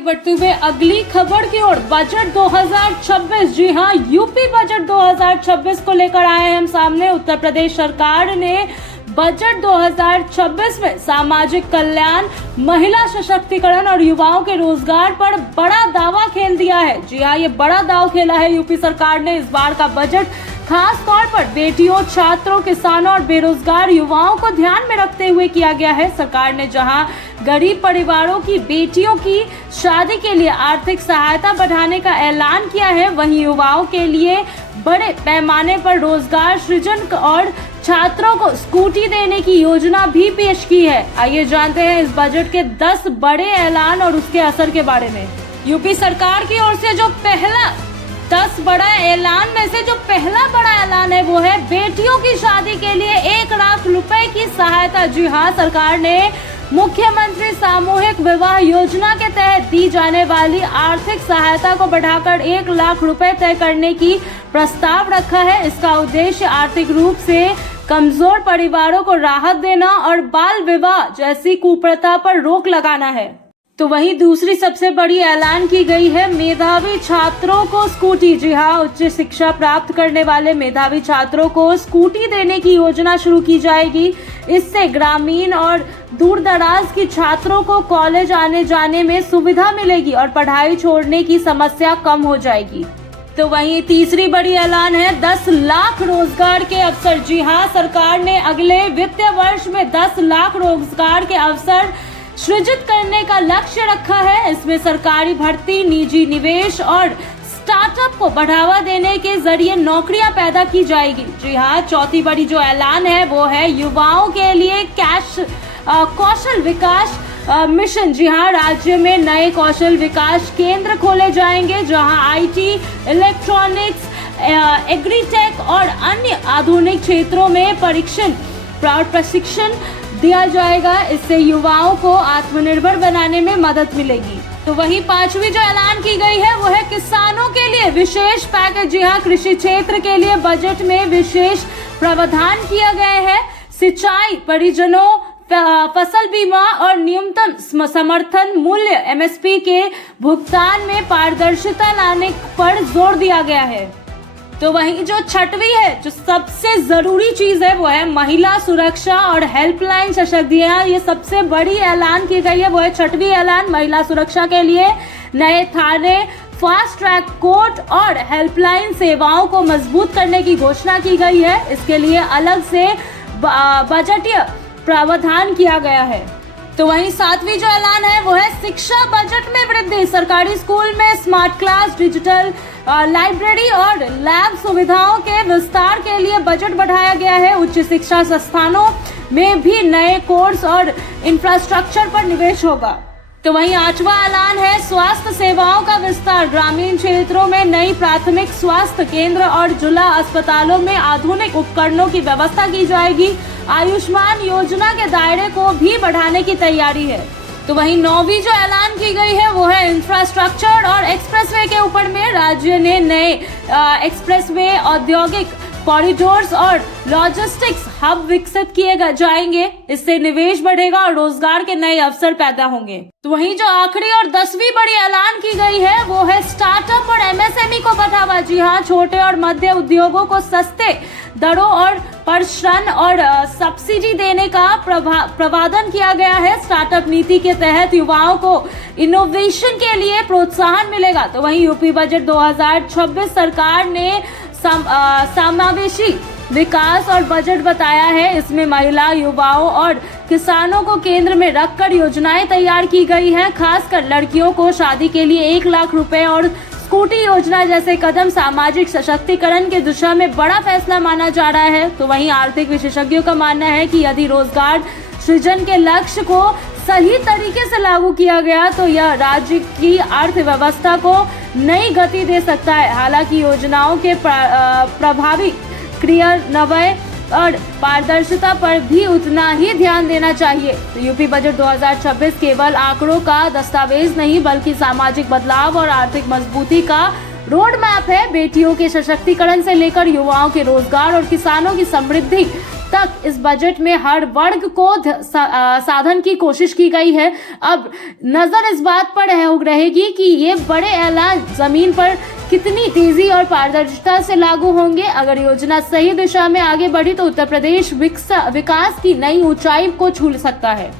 बढ़ते हुए अगली खबर की ओर, बजट 2026। जी हां, यूपी बजट 2026 को लेकर आए हैं हम सामने। उत्तर प्रदेश सरकार ने बजट 2026 में सामाजिक कल्याण, महिला सशक्तिकरण और युवाओं के रोजगार पर बड़ा दावा खेल दिया है। जी हां, ये बड़ा दाव खेला है यूपी सरकार ने। इस बार का बजट खास तौर पर बेटियों, छात्रों, किसानों और बेरोजगार युवाओं को ध्यान में रखते हुए किया गया है। सरकार ने जहां गरीब परिवारों की बेटियों की शादी के लिए आर्थिक सहायता बढ़ाने का ऐलान किया है, वहीं युवाओं के लिए बड़े पैमाने पर रोजगार सृजन और छात्रों को स्कूटी देने की योजना भी पेश की है। आइए जानते हैं इस बजट के 10 बड़े ऐलान और उसके असर के बारे में। यूपी सरकार की ओर से जो पहला 10 बड़ा ऐलान में से जो पहला बड़ा ऐलान है वो है बेटियों की शादी के लिए 1 लाख रुपए की सहायता। जी हाँ, सरकार ने मुख्यमंत्री सामूहिक विवाह योजना के तहत दी जाने वाली आर्थिक सहायता को बढ़ाकर 1 लाख रुपए तय करने की प्रस्ताव रखा है। इसका उद्देश्य आर्थिक रूप से कमजोर परिवारों को राहत देना और बाल विवाह जैसी कुप्रथा पर रोक लगाना है। तो वहीं दूसरी सबसे बड़ी ऐलान की गई है मेधावी छात्रों को स्कूटी। जी हाँ, उच्च शिक्षा प्राप्त करने वाले मेधावी छात्रों को स्कूटी देने की योजना शुरू की जाएगी। इससे ग्रामीण और दूर दराज की छात्रों को कॉलेज आने जाने में सुविधा मिलेगी और पढ़ाई छोड़ने की समस्या कम हो जाएगी। तो वहीं तीसरी बड़ी ऐलान है 10 लाख रोजगार के अवसर। जी हाँ, सरकार ने अगले वित्तीय वर्ष में 10 लाख रोजगार के अवसर सृजित करने का लक्ष्य रखा है। इसमें सरकारी भर्ती, निजी निवेश और स्टार्टअप को बढ़ावा देने के जरिए नौकरियां पैदा की जाएगी। जी हाँ, चौथी बड़ी जो ऐलान है वो है युवाओं के लिए कौशल विकास मिशन। जी हाँ, राज्य में नए कौशल विकास केंद्र खोले जाएंगे जहां आईटी, इलेक्ट्रॉनिक्स, एग्रीटेक और अन्य आधुनिक क्षेत्रों में प्रशिक्षण दिया जाएगा। इससे युवाओं को आत्मनिर्भर बनाने में मदद मिलेगी। तो वही पांचवी जो ऐलान की गई है वो है किसानों के लिए विशेष पैकेज। जी हाँ, कृषि क्षेत्र के लिए बजट में विशेष प्रावधान किया गया है। सिंचाई परियोजनाओं, फसल बीमा और न्यूनतम समर्थन मूल्य एमएसपी के भुगतान में पारदर्शिता लाने पर जोर दिया गया है। तो वहीं जो छठवीं है, जो सबसे जरूरी चीज है वो है महिला सुरक्षा और हेल्पलाइन सशक्तिकरण। ये सबसे बड़ी ऐलान की गई है, वो है छठवीं ऐलान। महिला सुरक्षा के लिए नए थाने, फास्ट ट्रैक कोर्ट और हेल्पलाइन सेवाओं को मजबूत करने की घोषणा की गई है। इसके लिए अलग से बजटीय प्रावधान किया गया है। तो वहीं सातवीं जो ऐलान है वो है शिक्षा बजट में वृद्धि। सरकारी स्कूल में स्मार्ट क्लास, डिजिटल लाइब्रेरी और लैब सुविधाओं के विस्तार के लिए बजट बढ़ाया गया है। उच्च शिक्षा संस्थानों में भी नए कोर्स और इंफ्रास्ट्रक्चर पर निवेश होगा। तो वहीं आठवां ऐलान है स्वास्थ्य सेवाओं का विस्तार। ग्रामीण क्षेत्रों में नई प्राथमिक स्वास्थ्य केंद्र और जिला अस्पतालों में आधुनिक उपकरणों की व्यवस्था की जाएगी। आयुष्मान योजना के दायरे को भी बढ़ाने की तैयारी है। तो वहीं नौवीं जो ऐलान की गई है वो है इंफ्रास्ट्रक्चर और एक्सप्रेसवे के ऊपर में। राज्य ने नए एक्सप्रेसवे, औद्योगिक कॉरिडोर्स और लॉजिस्टिक्स हब विकसित किए जाएंगे। इससे निवेश बढ़ेगा और रोजगार के नए अवसर पैदा होंगे। तो वहीं जो आखिरी और 10वीं बड़ी ऐलान की गई है वो है स्टार्टअप और एमएसएमई को बढ़ावा। जी हाँ, छोटे और मध्य उद्योगों को सस्ते दरों और पर ऋण और सब्सिडी देने का प्रावधान किया गया है। स्टार्टअप नीति के तहत युवाओं को इनोवेशन के लिए प्रोत्साहन मिलेगा। तो वहीं यूपी बजट 2026 सरकार ने समावेशी विकास और बजट बताया है। इसमें महिला, युवाओं और किसानों को केंद्र में रखकर योजनाएं तैयार की गई हैं। खासकर लड़कियों को शादी के लिए 1 लाख रुपए और स्कूटी योजना जैसे कदम सामाजिक सशक्तिकरण के दिशा में बड़ा फैसला माना जा रहा है। तो वहीं आर्थिक विशेषज्ञों का मानना है कि यदि रोजगार सृजन के लक्ष्य को सही तरीके से लागू किया गया तो यह राज्य की अर्थव्यवस्था को नई गति दे सकता है। हालांकि योजनाओं के प्रभावी क्रियान्वयन और पारदर्शिता पर भी उतना ही ध्यान देना चाहिए। तो यूपी बजट 2026 केवल आंकड़ों का दस्तावेज नहीं बल्कि सामाजिक बदलाव और आर्थिक मजबूती का रोड मैप है। बेटियों के सशक्तिकरण से लेकर युवाओं के रोजगार और किसानों की समृद्धि तक इस बजट में हर वर्ग को साधन की कोशिश की गई है। अब नजर इस बात पर रहेगी कि ये बड़े ऐलान जमीन पर कितनी तेजी और पारदर्शिता से लागू होंगे। अगर योजना सही दिशा में आगे बढ़ी तो उत्तर प्रदेश विकास की नई ऊंचाई को छू सकता है।